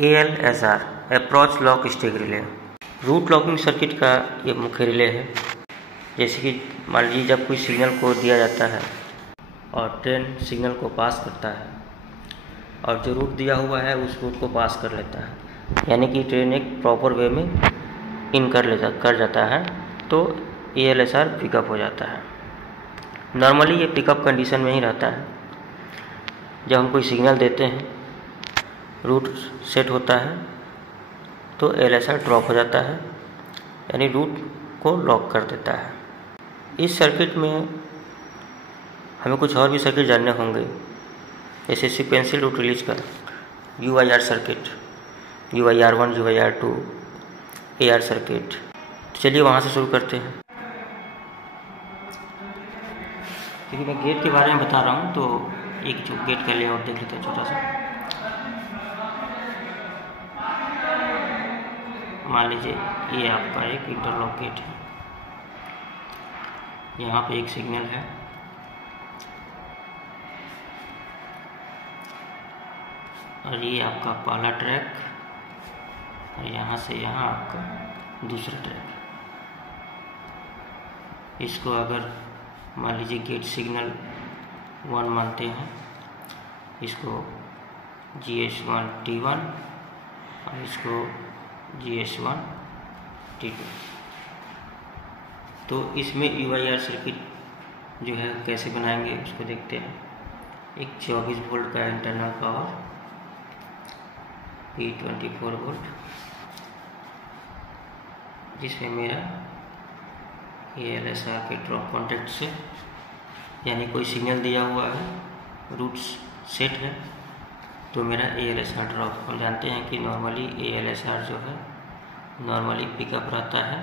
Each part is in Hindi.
ALSR approach lock stack relay route locking circuit का ये मुख्य रिले है। जैसे कि मान लीजिए जब कोई सिग्नल को दिया जाता है और ट्रेन सिग्नल को पास करता है और जो रूट दिया हुआ है उस रूट को पास कर लेता है, यानी कि ट्रेन एक प्रॉपर वे में इन कर जाता है, तो ALSR पिकअप हो जाता है। नॉर्मली ये पिकअप कंडीशन में ही रहता है। जब हम कोई सिग्नल देते हैं, रूट सेट होता है तो ALSR ड्रॉप हो जाता है, यानी रूट को लॉक कर देता है। इस सर्किट में हमें कुछ और भी सर्किट जानने होंगे, जैसे सीक्वेंशियल रूट रिलीज का UIR circuit, UIR1, UIR2, AR circuit. चलिए वहाँ से शुरू करते हैं। क्योंकि मैं गेट के बारे में बता रहा हूँ तो एक जो गेट का लेआउट देख लेते हैं छोटा सा। मान लीजिए ये आपका एक इंटरलॉक गेट है, यहाँ पे एक सिग्नल है और ये आपका पहला ट्रैक और यहाँ से यहाँ आपका दूसरा ट्रैक। इसको अगर मान लीजिए गेट सिग्नल 1 मानते हैं, इसको GS1 T1 और इसको GS1 T2। तो इसमें UIR सर्किट जो है कैसे बनाएंगे उसको देखते हैं। एक 24 वोल्ट का इंटरनल पावर P24 वोल्ट, जिसमें मेरा ALSR के ड्रॉप कॉन्टैक्ट से, यानी कोई सिग्नल दिया हुआ है, रूट सेट है, तो मेरा ALSR ड्रॉप। हम जानते हैं कि नॉर्मली ALSR जो है नॉर्मली पिकअप रहता है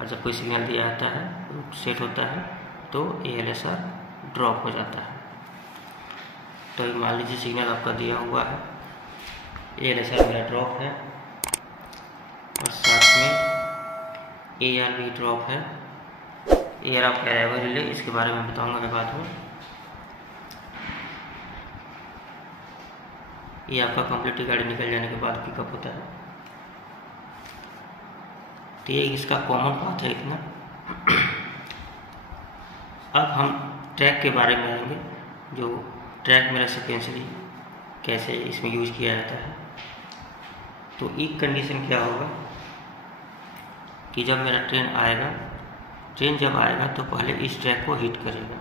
और जब कोई सिग्नल दिया जाता है, रूट सेट होता है, तो ALSR ड्रॉप हो जाता है। तो मान लीजिए सिग्नल आपका दिया हुआ है, ALSR मेरा ड्रॉप है और साथ में AR भी ड्रॉप है। AR आपका अराइवल रिले, इसके बारे में बताऊंगा मैं बाद में। ये आपका कंप्लीट गाड़ी निकल जाने के बाद पिकअप होता है। तो ये इसका कॉमन पाथ है इतना। अब हम ट्रैक के बारे में आएंगे, जो ट्रैक मेरा सिक्वेंशली कैसे इसमें यूज किया जाता है। तो एक कंडीशन क्या होगा कि जब मेरा ट्रेन जब आएगा तो पहले इस ट्रैक को हिट करेगा,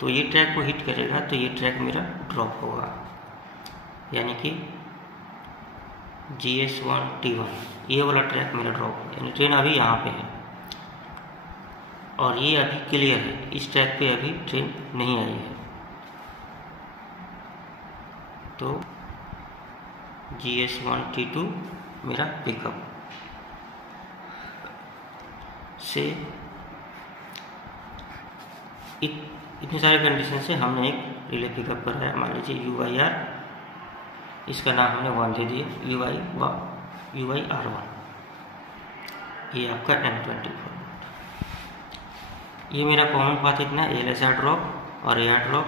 तो ये ट्रैक को हिट करेगा तो ये ट्रैक मेरा ड्रॉप होगा, यानी कि GS1 T1 ये वाला ट्रैक मेरा ड्रॉप है, यानी ट्रेन अभी यहाँ पे है और ये अभी क्लियर है, इस ट्रैक पे अभी ट्रेन नहीं आई है। तो GS1 T2 मेरा पिकअप से इतने सारे कंडीशन से हमने एक रिले पिकअप कराया। मान लीजिए UIR, इसका नाम हमने 1 दे दिया, UIR1, ये आपका M24। ये मेरा कॉमन पाथ इतना ALSR ड्रॉप और AR ड्रॉप।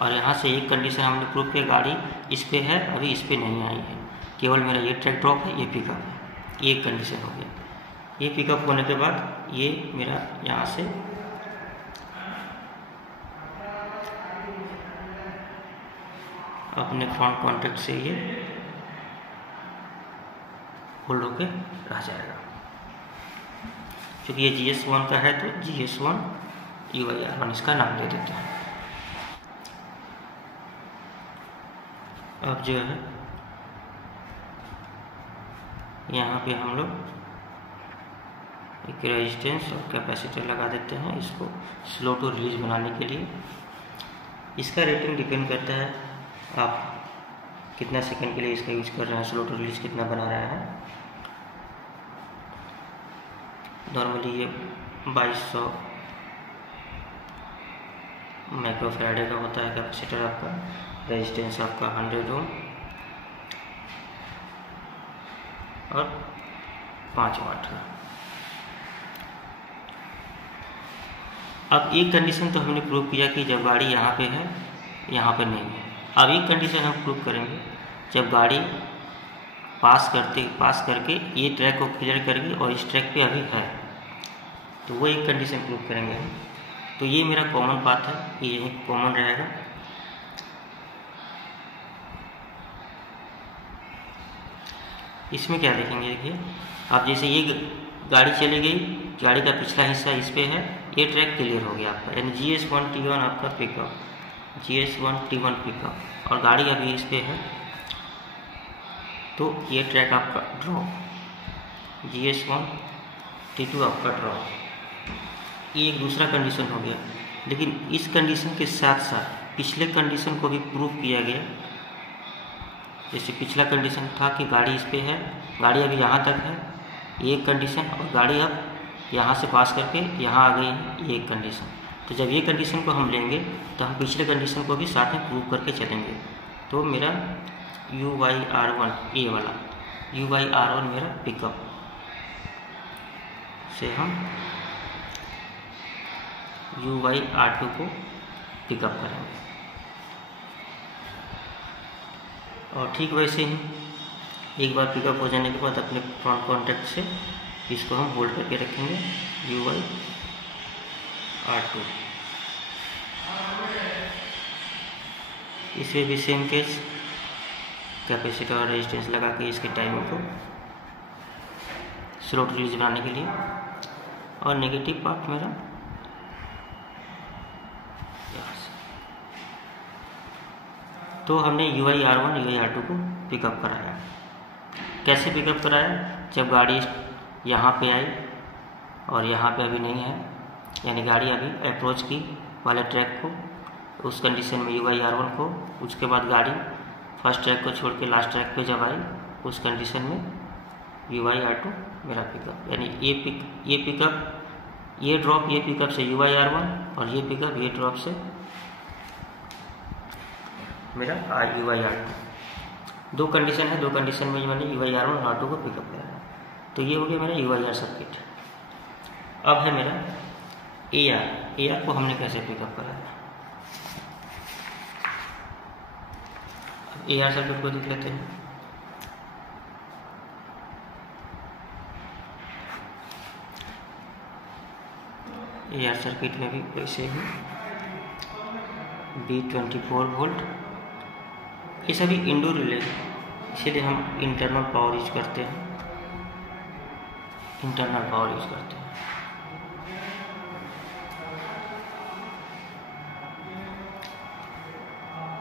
और यहाँ से एक कंडीशन हमने प्रूव किया, गाड़ी इस पे है, अभी इस पे नहीं आई है, केवल मेरा ये ट्रैक ड्रॉप है, ये पिकअप है। ये एक कंडीशन हो गया। ये पिकअप होने के बाद ये मेरा यहाँ से अपने फ्रंट कॉन्टैक्ट से ये होल्ड होके रह जाएगा। क्योंकि ये GS1 का है तो GS1 UIR1 इसका नाम दे देते हैं। अब जो है यहाँ पे हम लोग एक रेजिस्टेंस और कैपेसिटर लगा देते हैं, इसको स्लो टू रिलीज बनाने के लिए। इसका रेटिंग डिपेंड करता है आप कितना सेकंड के लिए इसका यूज कर रहे हैं, स्लो टू रिलीज कितना बना रहा है। नॉर्मली ये 2200 माइक्रोफैराडे का होता है कैपेसिटर आपका, रेजिस्टेंस आपका 100 ओम और 5 वाट का। अब एक कंडीशन तो हमने प्रूव किया कि जब गाड़ी यहाँ पे है, यहाँ पे नहीं है। अब एक कंडीशन हम प्रूव करेंगे, जब गाड़ी पास करके ये ट्रैक को क्लियर करेगी और इस ट्रैक पे अभी है, तो वो एक कंडीशन प्रूव करेंगे हम। तो ये मेरा कॉमन पाथ है, ये यही कॉमन रहेगा। इसमें क्या देखेंगे, देखिए आप जैसे ये गाड़ी चली गई, गाड़ी का पिछला हिस्सा इस पे है, ये ट्रैक क्लियर हो गया आपका, यानी GS1T1 आपका पिकअप, GS1T1 पिकअप, और गाड़ी अभी इस पे है, तो ये ट्रैक आपका ड्रॉप, GS1T2 आपका ड्रॉप। ये एक दूसरा कंडीशन हो गया। लेकिन इस कंडीशन के साथ साथ पिछले कंडीशन को भी प्रूव किया गया। जैसे पिछला कंडीशन था कि गाड़ी इस पे है, गाड़ी अभी यहाँ तक है, ये एक कंडीशन, और गाड़ी अब यहाँ से पास करके यहाँ आ गई है, ये एक कंडीशन। तो जब ये कंडीशन को हम लेंगे तो हम पिछले कंडीशन को भी साथ में प्रूव करके चलेंगे। तो मेरा UYR1, ये वाला UYR1 मेरा पिकअप से हम UYR2 को पिकअप करेंगे। और ठीक वैसे ही एक बार पिकअप हो जाने के बाद अपने फ्रंट कॉन्टैक्ट से इसको हम होल्ड करके रखेंगे UYR2। इसमें भी सेम केस, कैपेसिटर और रेजिस्टेंस लगा के इसके टाइमिंग को स्लो टू रिलीज बनाने के लिए। और नेगेटिव पार्ट मेरा यहाँ से। तो हमने UYR1 UYR2 को पिकअप कराया। कैसे पिकअप कराया, जब गाड़ी यहाँ पे आई और यहाँ पे अभी नहीं है, यानी गाड़ी अभी अप्रोच की वाले ट्रैक को, उस कंडीशन में UYR1 को, उसके बाद गाड़ी फर्स्ट ट्रैक को छोड़ के लास्ट ट्रैक पे जब आई, उस कंडीशन में UYR2 मेरा पिकअप, यानी ये पिकअप, ये ड्रॉप, ये पिकअप से UYR1, और ये पिकअप, ये ड्रॉप से मेरा UYR2। दो कंडीशन है, दो कंडीशन में मैंने UYR1 और R2 को पिकअप कराया। तो ये हो गया मेरा UYR सर्किट। अब है मेरा AR को हमने कैसे पिकअप कराया। AR सर्किट को देख लेते हैं। AR सर्किट में भी वैसे ही B24 वोल्ट, ये सभी इंडोर रिले है, इसीलिए हम इंटरनल पावर यूज करते हैं,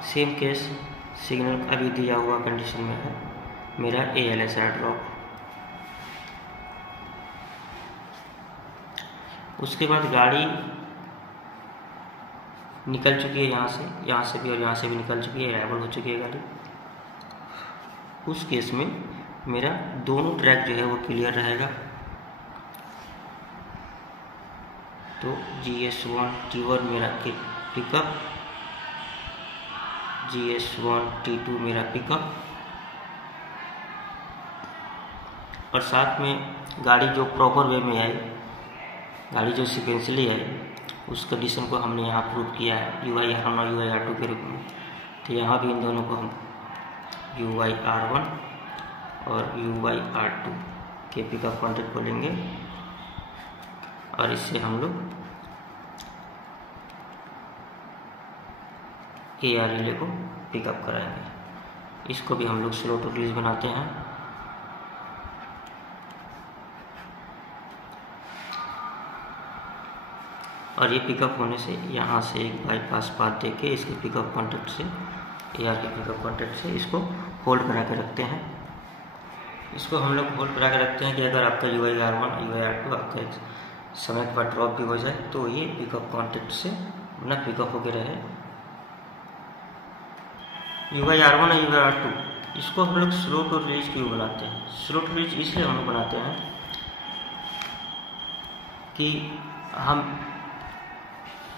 सेम केस सिग्नल अभी दिया हुआ कंडीशन में है मेरा ALSR ड्रॉप। उसके बाद गाड़ी निकल चुकी है, यहाँ से भी और यहाँ से भी निकल चुकी है, अराइवल हो चुकी है गाड़ी। उस केस में मेरा दोनों ट्रैक जो है वो क्लियर रहेगा। तो GS1T1 मेरा पिकअप, GS1T2 मेरा पिकअप, और साथ में गाड़ी जो प्रॉपर वे में आई, गाड़ी जो सिक्वेंशली आई, उस कंडीशन को हमने यहाँ प्रूव किया है UYR1 और UYR2 के रूप में। तो यहाँ भी इन दोनों को हम UYR1 और UYR2 के पिकअप कॉन्टैक्ट को लेंगे और इससे हम लोग AR रिले को पिकअप कराएंगे। इसको भी हम लोग स्लो टू रिलीज बनाते हैं। और ये पिकअप होने से यहाँ से एक बाईपास पाथ दे के इसके पिकअप कॉन्टैक्ट से, AR के पिकअप कॉन्टैक्ट से इसको होल्ड बना के रखते हैं। इसको हम लोग होल्ड बना के रखते हैं कि अगर आपका UYR1 UYR2 आपका एक समय के बाद ड्रॉप भी हो जाए तो ये पिकअप कॉन्टैक्ट से ना पिकअप होके रहे। UYR1 और UYR2 इसको हम लोग स्लो टू रिलीज क्यों बनाते हैं? स्लो टू रिलीज इसलिए हम लोग बनाते हैं कि हम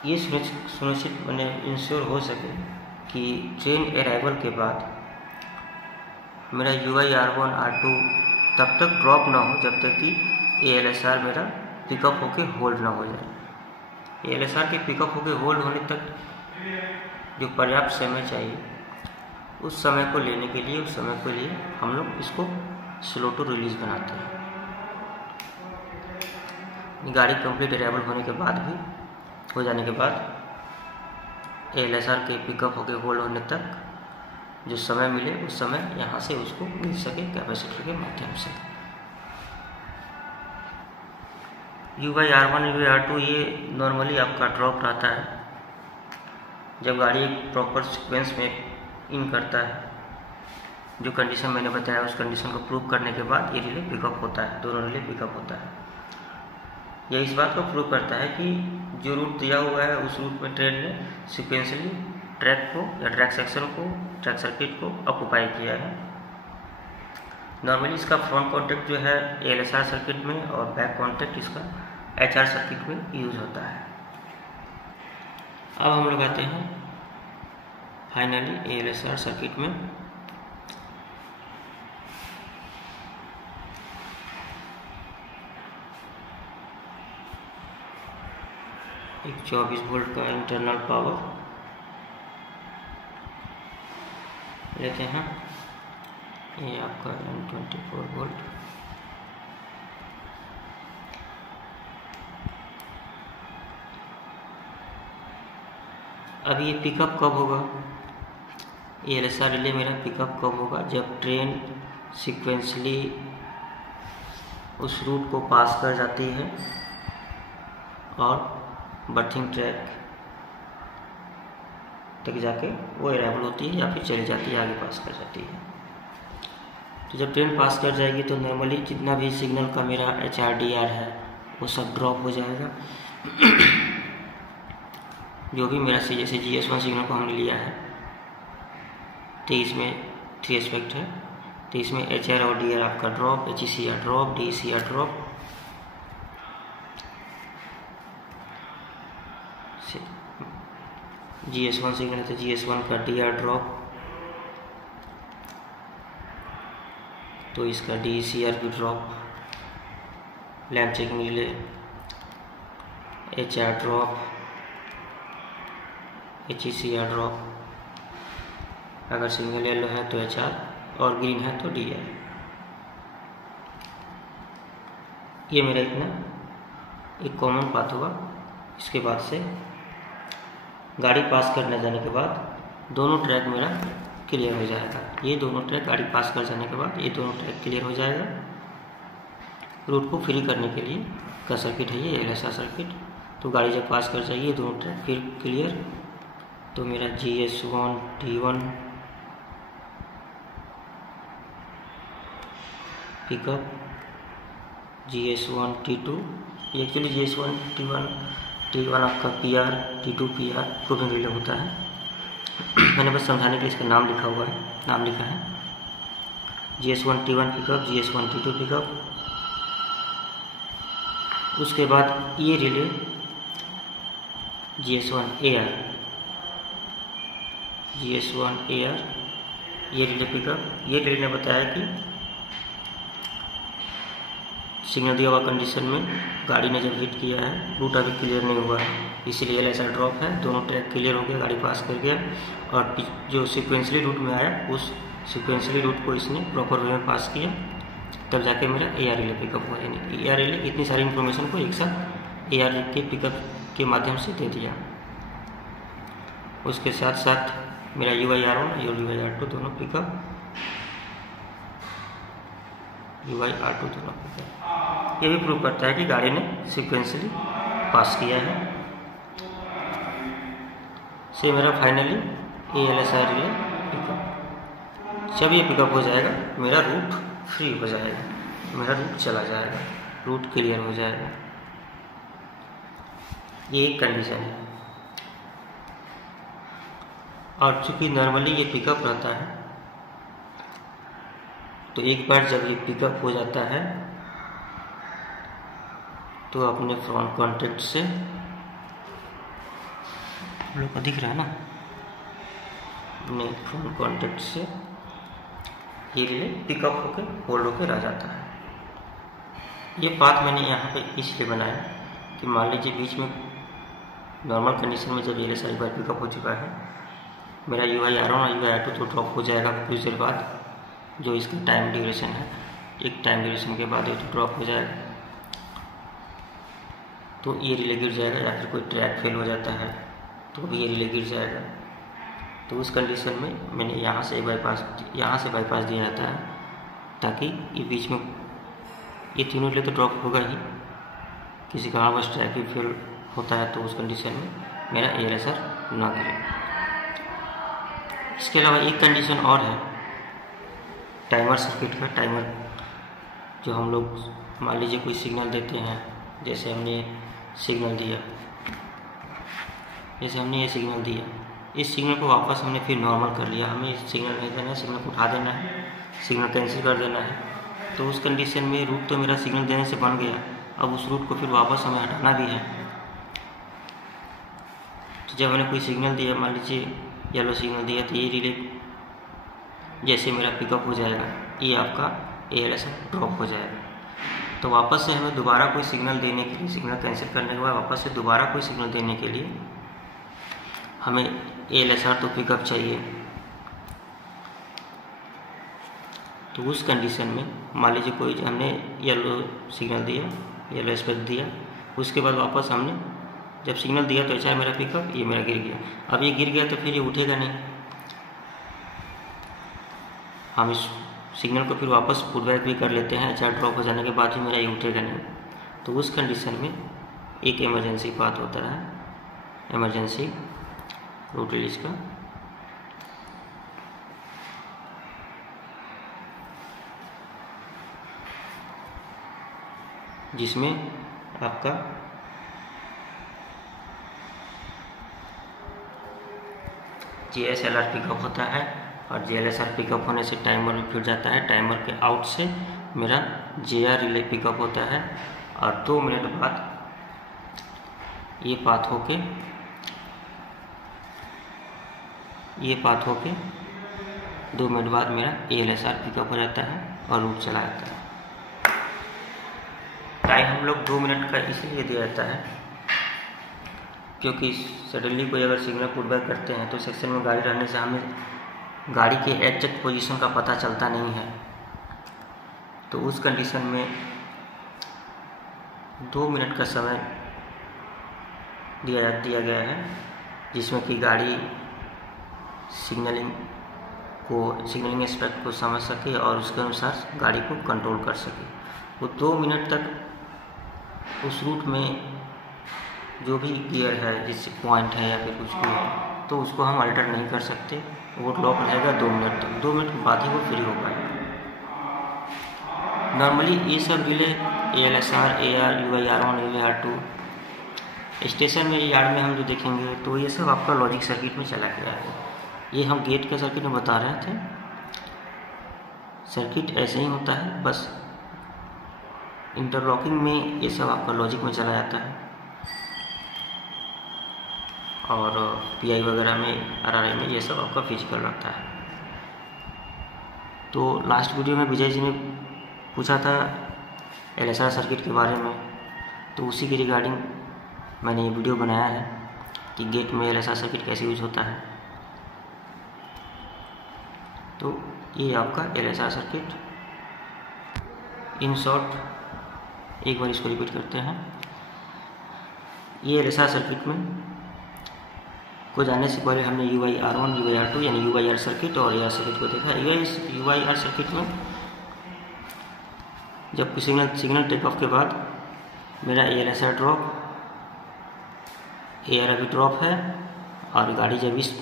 ये सुनिश्चित मैंने इंश्योर हो सके कि ट्रेन अराइवल के बाद मेरा UYR1 R2 तब तक ड्रॉप ना हो जब तक कि ALSR मेरा पिकअप होके होल्ड ना हो जाए। ALSR के पिकअप होके होल्ड होने तक जो पर्याप्त समय चाहिए उस समय को लेने के लिए हम लोग इसको स्लो टू रिलीज बनाते हैं। गाड़ी कंप्लीट अराइवल होने के बाद भी हो जाने के बाद ALSR के पिकअप होके होल्ड होने तक जो समय मिले उस समय यहाँ से उसको मिल सके कैपेसिटर के माध्यम से। U/R1 U/R2 ये नॉर्मली आपका ड्रॉप रहता है जब गाड़ी प्रॉपर सीक्वेंस में इन करता है। जो कंडीशन मैंने बताया उस कंडीशन को प्रूव करने के बाद ये रिले पिकअप होता है, दोनों रिले पिकअप होता है। यह इस बात को प्रूव करता है कि जो रूट दिया हुआ है उस रूट में ट्रेन ने सिक्वेंसली ट्रैक को या ट्रैक सेक्शन को, ट्रैक सर्किट को ऑक्युपाई किया है। नॉर्मली इसका फ्रंट कॉन्टैक्ट जो है ALSR सर्किट में और बैक कॉन्टैक्ट इसका HR सर्किट में यूज होता है। अब हम लोग आते हैं फाइनली ALSR सर्किट में। एक 24 वोल्ट का इंटरनल पावर लेते हैं, ये आपका 24 वोल्ट। अब ये पिकअप कब होगा, ALSR रिले मेरा पिकअप कब होगा, जब ट्रेन सीक्वेंसली उस रूट को पास कर जाती है और बर्थिंग ट्रैक तक जाके वो अराइवल होती है या फिर चली जाती है, आगे पास कर जाती है। तो जब ट्रेन पास कर जाएगी तो नॉर्मली जितना भी सिग्नल का मेरा HRDR है वो सब ड्रॉप हो जाएगा। जो भी मेरा जैसे GS1 सिग्नल को हमने लिया है तो इसमें 3 एस्पेक्ट है, तो इसमें HR और DR आपका drop, HECR drop, DECR drop, GS1 signal है तो GS1 का DR ड्रॉप, तो इसका DECR भी drop, lamp checking relay HR drop, HECR drop, अगर सिग्नल येलो है तो HR और ग्रीन है तो DR। ये मेरा इतना एक कॉमन पाथ होगा। इसके बाद से गाड़ी पास करने जाने के बाद दोनों ट्रैक मेरा क्लियर हो जाएगा। ये दोनों ट्रैक गाड़ी पास कर जाने के बाद ये दोनों ट्रैक क्लियर हो जाएगा। रूट को फ्री करने के लिए का सर्किट है ये ALSR सर्किट। तो गाड़ी जब पास कर जाएगी ये दोनों ट्रैक फिर क्लियर, तो मेरा GS1 T1 pickup, GS1 T2, actually GS1 T1 आपका PR, T2 PR proving relay होता है। मैंने बस समझाने के लिए इसका नाम लिखा हुआ है, नाम लिखा है GS1 T1 pickup, GS1 T2 pickup. उसके बाद ये रिले GS1 AR ये रिले पिकअप। ये रिले ने बताया कि सिग्नल दिया हुआ कंडीशन में गाड़ी ने जब हिट किया है रूट अभी क्लियर नहीं हुआ है, इसीलिए ALSR ड्रॉप है, दोनों ट्रैक क्लियर हो गया, गाड़ी पास कर गया और जो सिक्वेंसली रूट में आया उस सिक्वेंसली रूट को इसने प्रॉपर वे में पास किया, तब जाके मेरा AR रिले पिकअप हुआ। यानी AR रिले इतनी सारी इन्फॉर्मेशन को एक साथ AR के पिकअप के माध्यम से दे दिया। उसके साथ साथ मेरा UI/R1 और UI/R2 दोनों पिकअप, UI/R2 दोनों पिकअप। ये भी प्रूव करता है कि गाड़ी ने सिक्वेंसली पास किया है। से मेरा फाइनली ALSR रिले पिकअप। जब ये पिकअप हो जाएगा मेरा रूट फ्री हो जाएगा, मेरा रूट चला जाएगा, रूट क्लियर हो जाएगा। ये एक कंडीशन है। और चूंकि नॉर्मली ये पिकअप रहता है तो एक बार जब ये पिकअप हो जाता है तो अपने फ्रंट कॉन्टैक्ट से, आप लोग को दिख रहा है ना, अपने फ्रंट कॉन्टैक्ट से ये रिले पिकअप होकर होल्ड होकर रह जाता है। ये बात मैंने यहाँ पे इसलिए बनाया कि मान लीजिए बीच में नॉर्मल कंडीशन में जब ALSR एक बार पिकअप हो चुका है मेरा UI R1 और UI R2 तो ड्रॉप हो जाएगा कुछ देर बाद, जो इसका टाइम ड्यूरेशन है, एक टाइम ड्यूरेशन के बाद ये तो ड्रॉप हो जाएगा, तो ये रिले गिर जाएगा, या फिर कोई ट्रैक फेल हो जाता है तो भी ये रिले गिर जाएगा। तो उस कंडीशन में मैंने यहाँ से बाईपास दिया जाता है, ताकि ये बीच में ये तीनों रिले तो ड्रॉप होगा ही, किसी कारणवश ट्रैक भी फेल होता है तो उस कंडीशन में मेरा ALSR ना गिरे। इसके अलावा एक कंडीशन और है टाइमर सर्किट का। टाइमर जो हम लोग मान लीजिए कोई सिग्नल देते हैं, जैसे हमने ये सिग्नल दिया, इस सिग्नल को वापस हमने फिर नॉर्मल कर लिया, हमें सिग्नल नहीं देना है, सिग्नल को उठा देना है, सिग्नल कैंसिल कर देना है। तो उस कंडीशन में रूट तो मेरा सिग्नल देने से बन गया, अब उस रूट को फिर वापस हमें हटाना भी है। तो जब मैंने कोई सिग्नल दिया, मान लीजिए येलो सिग्नल दिया, तो ये रिले जैसे मेरा पिकअप हो जाएगा, ये आपका ALSR ड्रॉप हो जाएगा। तो वापस से हमें दोबारा कोई सिग्नल देने के लिए, सिग्नल कैंसिल करने के बाद वापस से दोबारा कोई सिग्नल देने के लिए हमें ALSR तो पिकअप चाहिए। तो उस कंडीशन में मान लीजिए कोई हमने येलो सिग्नल दिया, येलो स्पेक्ट दिया, उसके बाद वापस हमने जब सिग्नल दिया तो HR मेरा पिकअप, ये मेरा गिर गया। अब ये गिर गया तो फिर ये उठेगा नहीं, हम इस सिग्नल को फिर वापस पुटबैक भी कर लेते हैं, HR ड्रॉप हो जाने के बाद भी मेरा ये उठेगा नहीं। तो उस कंडीशन में एक इमरजेंसी पाथ होता है, इमरजेंसी रूट रिलीज का, जिसमें आपका JSLR पिकअप होता है, और JLSR पिकअप होने से टाइमर में फिर जाता है, टाइमर के आउट से मेरा JR रिले पिकअप होता है, और 2 मिनट बाद ये पाथ होके 2 मिनट बाद मेरा ALSR पिकअप हो जाता है और रूट चला जाता है। टाइम हम लोग 2 मिनट का इसलिए दिया जाता है क्योंकि सडनली कोई अगर सिग्नल पुटबैक करते हैं तो सेक्शन में गाड़ी रहने से हमें गाड़ी के एग्जैक्ट पोजीशन का पता चलता नहीं है। तो उस कंडीशन में 2 मिनट का समय दिया गया है, जिसमें कि गाड़ी सिग्नलिंग एस्पेक्ट को समझ सके और उसके अनुसार गाड़ी को कंट्रोल कर सके। वो 2 मिनट तक उस रूट में जो भी गियर है, जिससे पॉइंट है या फिर कुछ भी है, तो उसको हम अल्टर नहीं कर सकते, वो लॉक रहेगा 2 मिनट तक। 2 मिनट के बाद ही वो फ्री हो पाएगा। नॉर्मली ये सब relay ALSR, AR, UI R1, UI R2 station में, यार्ड में हम जो देखेंगे तो ये सब आपका लॉजिक सर्किट में चला गया है। ये हम गेट के सर्किट में बता रहे थे, सर्किट ऐसे ही होता है, बस इंटरलॉकिंग में ये सब आपका लॉजिक में चला जाता है, और PI वगैरह में, RRI में ये सब आपका फिजिकल रहता है। तो लास्ट वीडियो में विजय जी ने पूछा था LSR सर्किट के बारे में, तो उसी के रिगार्डिंग मैंने ये वीडियो बनाया है कि गेट में LSR सर्किट कैसे यूज होता है। तो ये आपका LSR सर्किट इन शॉर्ट, एक बार इसको रिपीट करते हैं। ये LSR सर्किट में को जानने से पहले हमने UI R1, UI R2 यानी UIR सर्किट और AR सर्किट को देखा। UIR सर्किट में जब सिग्नल टेक ऑफ के बाद मेरा ALSR ड्रॉप, AR अभी ड्रॉप है, और गाड़ी जब इस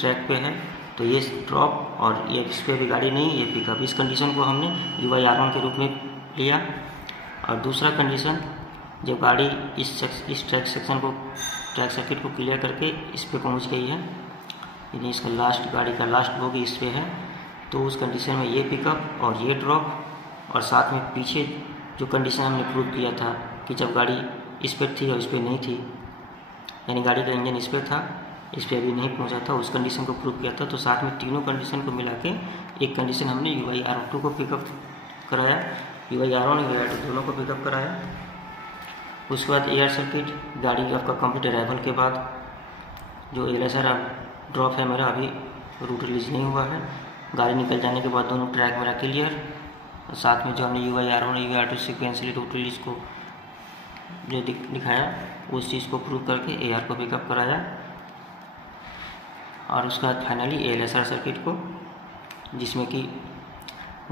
ट्रैक पे है तो ये ड्रॉप, और ये इस पर भी गाड़ी नहीं, ये पिकअप। इस कंडीशन को हमने UI R1 के रूप में लिया। और दूसरा कंडीशन, जब गाड़ी इस ट्रैक सर्किट को क्लियर करके इस पे पहुंच गई है, यानी इसका गाड़ी का लास्ट बोगी इस पे है, तो उस कंडीशन में ये पिकअप और ये ड्रॉप, और साथ में पीछे जो कंडीशन हमने प्रूव किया था कि जब गाड़ी इस पे थी और इस पे नहीं थी, यानी गाड़ी का इंजन इस पे था, इस पे अभी नहीं पहुंचा था, उस कंडीशन को प्रूव किया था। तो साथ में तीनों कंडीशन को मिला के एक कंडीशन हमने UI R2 को पिकअप कराया, UI R1 UI R2 दोनों को पिकअप कराया। उसके बाद AR सर्किट, गाड़ी आपका कंप्लीट अराइवल के बाद जो LSR ड्रॉप है मेरा, अभी रूट रिलीज नहीं हुआ है। गाड़ी निकल जाने के बाद दोनों ट्रैक मेरा क्लियर। साथ में जो हमने UIR1 और UIR2 सीक्वेंसली रूट रिलीज को जो दिखाया उस चीज़ को प्रूव करके AR को पिकअप कराया। और उसके बाद फाइनली ALSR सर्किट को, जिसमें कि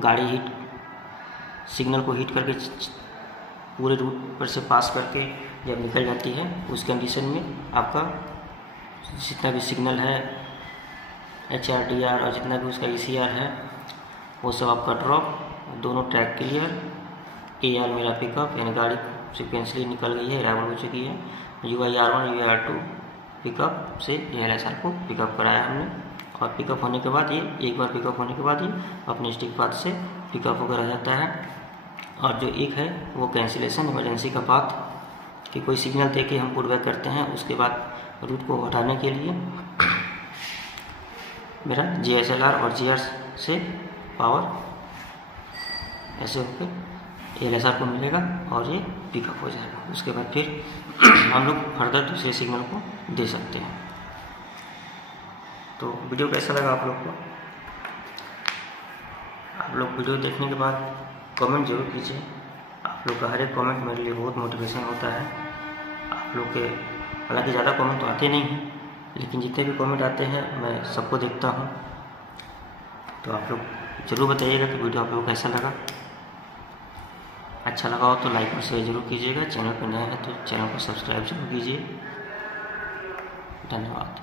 गाड़ी हिट सिग्नल को हिट करके पूरे रूट पर से पास करके जब निकल जाती है उस कंडीशन में आपका जितना भी सिग्नल है HRDR और जितना भी उसका ECR है वो सब आपका ड्रॉप, दोनों ट्रैक क्लियर। AR मेरा पिकअप, यानी गाड़ी सिक्वेंसली निकल गई है, रैवल हो चुकी है। UIR1 UIR2 पिकअप से ALSR को पिकअप कराया हमने। और पिकअप होने के बाद ये एक बार पिकअप होने के बाद ये अपने स्टिक पाथ से पिकअप होकर रह जाता है। और जो एक है वो कैंसिलेशन इमरजेंसी का पाथ, कि कोई सिग्नल दे के हम पुटबैक करते हैं, उसके बाद रूट को हटाने के लिए मेरा GSLR और GR से पावर ऐसे होकर ALSR को मिलेगा और ये पिकअप हो जाएगा। उसके बाद फिर हम लोग फर्दर दूसरे सिग्नल को दे सकते हैं। तो वीडियो कैसा लगा आप लोग को? आप लोग वीडियो देखने के बाद कमेंट जरूर कीजिए। आप लोग का हर एक कमेंट मेरे लिए बहुत मोटिवेशन होता है। आप लोग के हालांकि ज़्यादा कमेंट तो आते नहीं हैं, लेकिन जितने भी कमेंट आते हैं मैं सबको देखता हूँ। तो आप लोग ज़रूर बताइएगा कि वीडियो आप लोग को कैसा लगा। अच्छा लगा हो तो लाइक और शेयर जरूर कीजिएगा। चैनल पर नए हैं तो चैनल को सब्सक्राइब जरूर कीजिए। धन्यवाद।